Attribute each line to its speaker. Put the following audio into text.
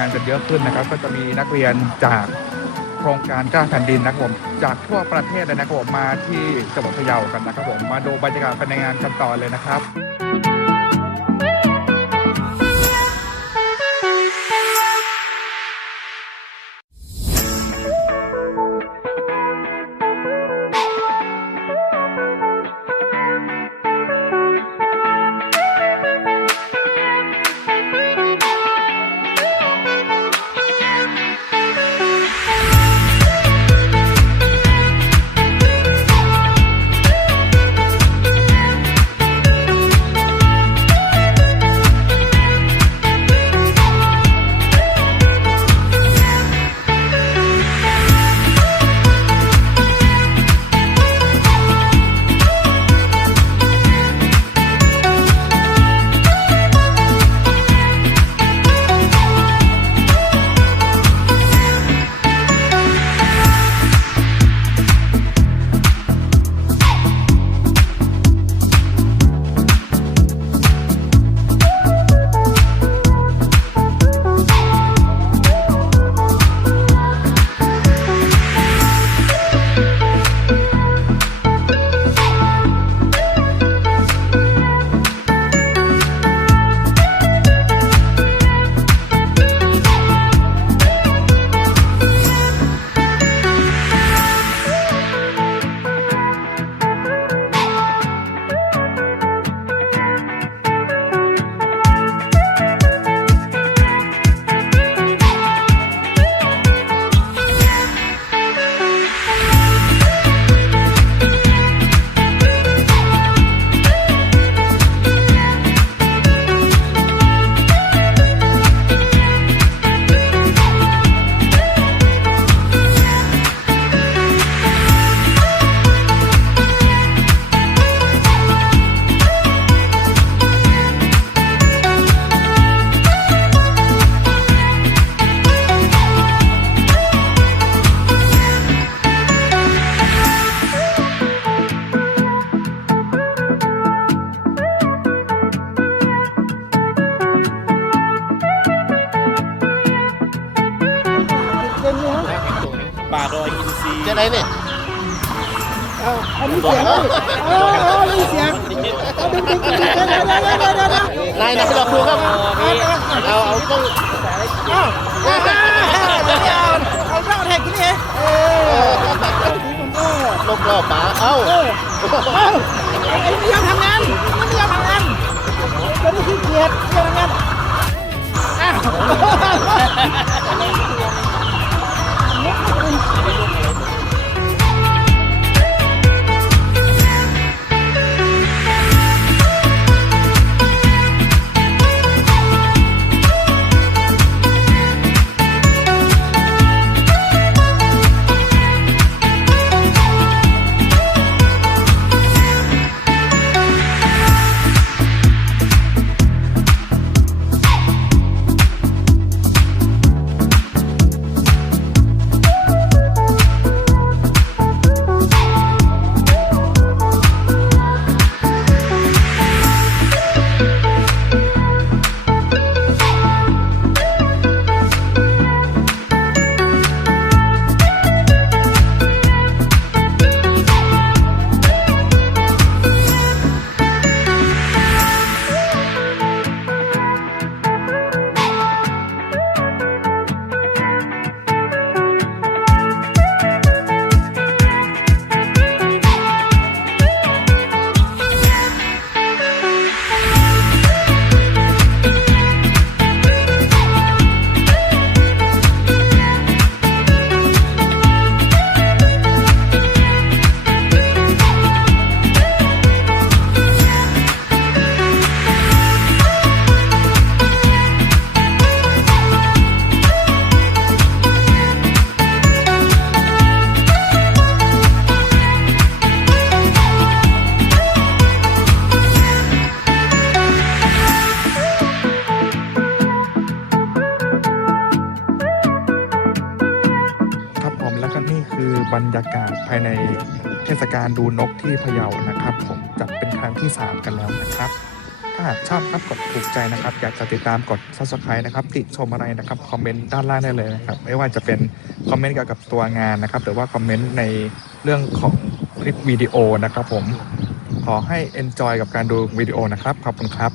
Speaker 1: างานกันเยอะขึ้นนะครับ ก็จะมีนักเรียนจากโครงการกล้าแผ่นดินนะครับผมจากทั่วประเทศเลยนะครับผมมาที่จังหวัดพะเยากันนะครับผมมาดูบรรยากาศภายในงานกันต่อเลยนะครับ
Speaker 2: ป่าดอยอินทรีย์
Speaker 3: จะไหนเนี่ย
Speaker 4: อันนี้เสียงดิเออเออนี่เสียงเอาดึงดึงดึงดึงเดี๋ยวเดี๋ยวเดี๋ยวเดี๋ยวเดี๋ยว
Speaker 3: นายนะไปรอครูครับเอาเอาต้อง
Speaker 4: เอาเอาเอาเจ้าแท็กนี่เออเออ
Speaker 3: ลบรอบป๋าเอ้า
Speaker 4: เออเอาไอ้ไม่ยอมทำงานมันไม่ยอมทำงานจะได้ขี้เกียจไม่ยอมทำงานอ้าว
Speaker 1: ภายในเทศกาลดูนกที่พะเยานะครับ ผมจัดเป็นครั้งที่ 3 กันแล้วนะครับถ้าหากชอบครับกดถูกใจนะครับ อยากจะติดตามกด subscribe นะครับ ติชมอะไรนะครับ คอมเมนต์ด้านล่างได้เลยนะครับ ไม่ว่าจะเป็นคอมเมนต์เกี่ยวกับตัวงานนะครับ หรือว่าคอมเมนต์ในเรื่องของคลิปวิดีโอนะครับ ผมขอให้ enjoy กับการดูวิดีโอนะครับ ขอบคุณครับ